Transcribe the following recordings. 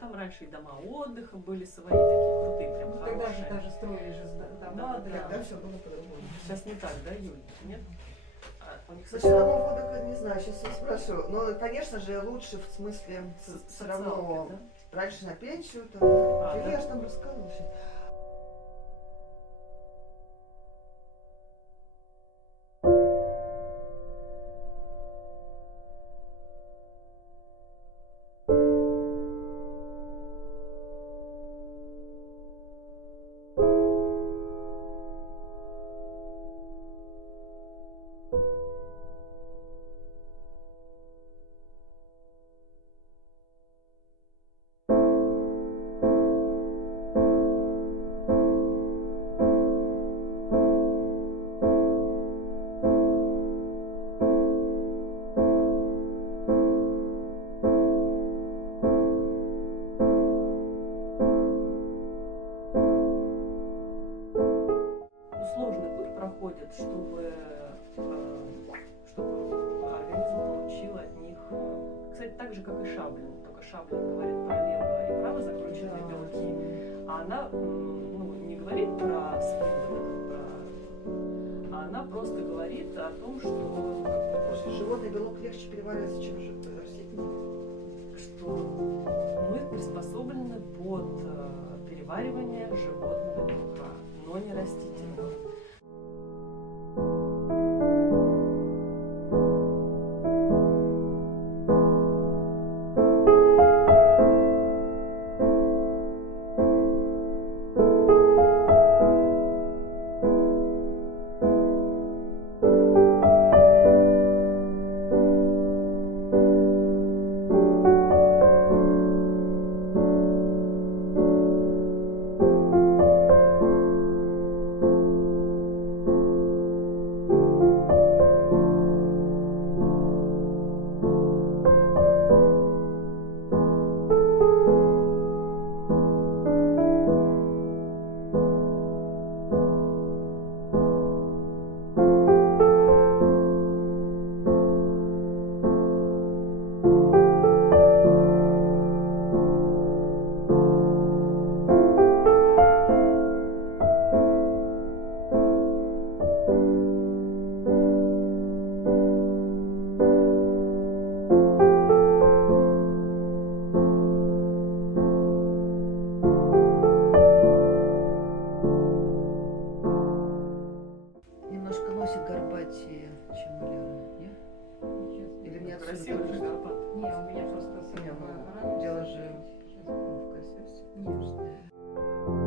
Там раньше и дома отдыха были свои, такие крутые, прям Тогда же хорошие. даже строили же дома. Да. Тогда все было по-другому. Сейчас не так, да, Юль? Нет? У них Слушай, домов отдыха не знаю, сейчас я спрошу. Но, конечно же, лучше в смысле все равно да? раньше на пенсию. Там, Да? я же там рассказывала сейчас. Сложный путь проходит, чтобы организм получил от них, кстати, так же, как и Шаблин, только Шаблин говорит про лево и право закрученные белки, а она не говорит про сплин, а она просто говорит о том, что Животный белок легче переваривается, чем растительный. что мы приспособлены под переваривание животного белка, но не растительного. Немножко носик горбатее, чем у Леры, нет? Или мне отсюда Красивый же кажется? горбат. Не, у меня просто Не, рано. дело же в красивости. Нет.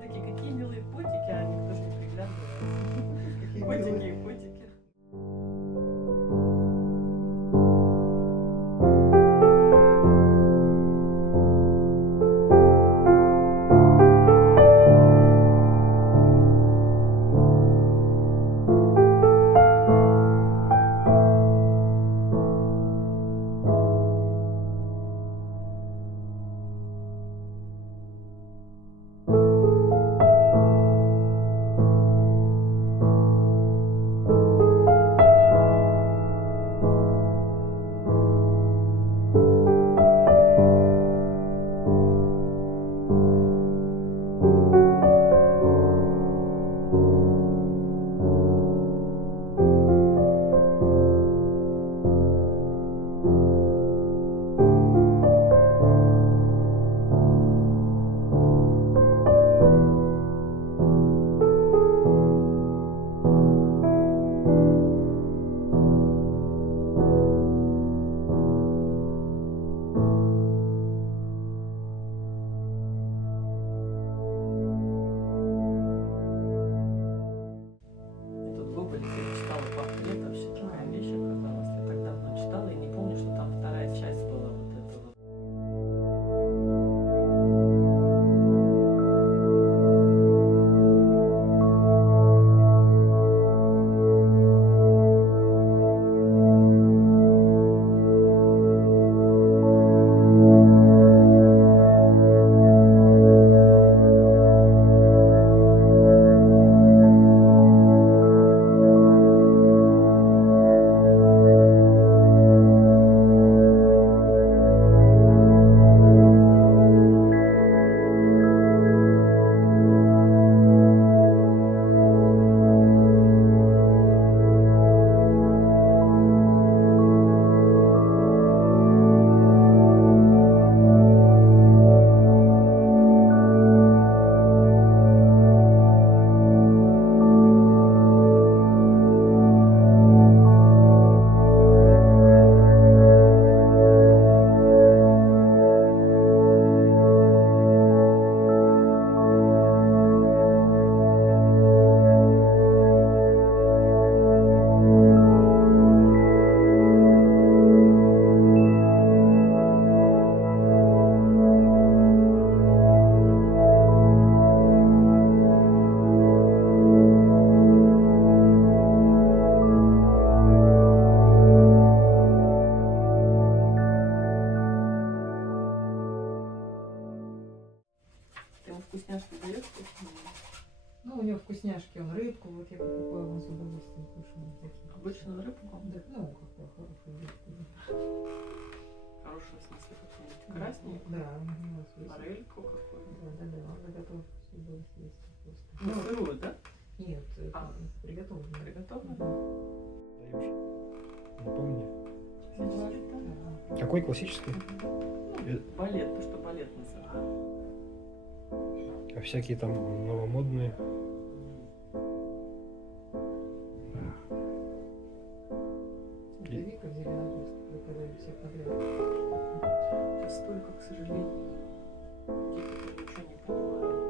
Такие, какие милые котики, а никто же не приглядывается. Какие Котики милые. и котики. вкусняшки дает? Ну, у него вкусняшки, он рыбку, вот я покупаю, он с удовольствием кушаю. Такие. Обычную рыбку? Да, ну, какую хорошую рыбку. Хорошую, в смысле, какую-нибудь красненькую? Да, у него есть. Форельку какую-то? Да, он готов всегда съесть просто. Ну, сырую, да? Нет, А. приготовленную. Приготовленную? Даешь? Не помню. Классический, да? Да. Какой классический? Ну, балет, то, что балет называют. А всякие там новомодные. Это Вика в Зеленогорске преподают все подряд. Сейчас столько, к сожалению, детей, которые ничего не понимают,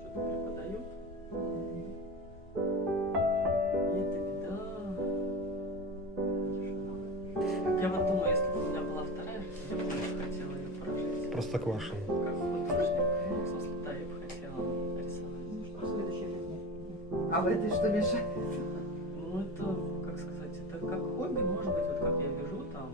что-то преподают. И это беда. Я вот думаю, если бы у меня была вторая жизнь, я бы очень хотела ее прожить. Простоквашино. Как художник. Ну, в смысле, да, я бы хотела рисовать. Что в следующей жизни? А в этой что мешает? Ну, это, как сказать, это как хобби, может быть, вот как я вяжу там,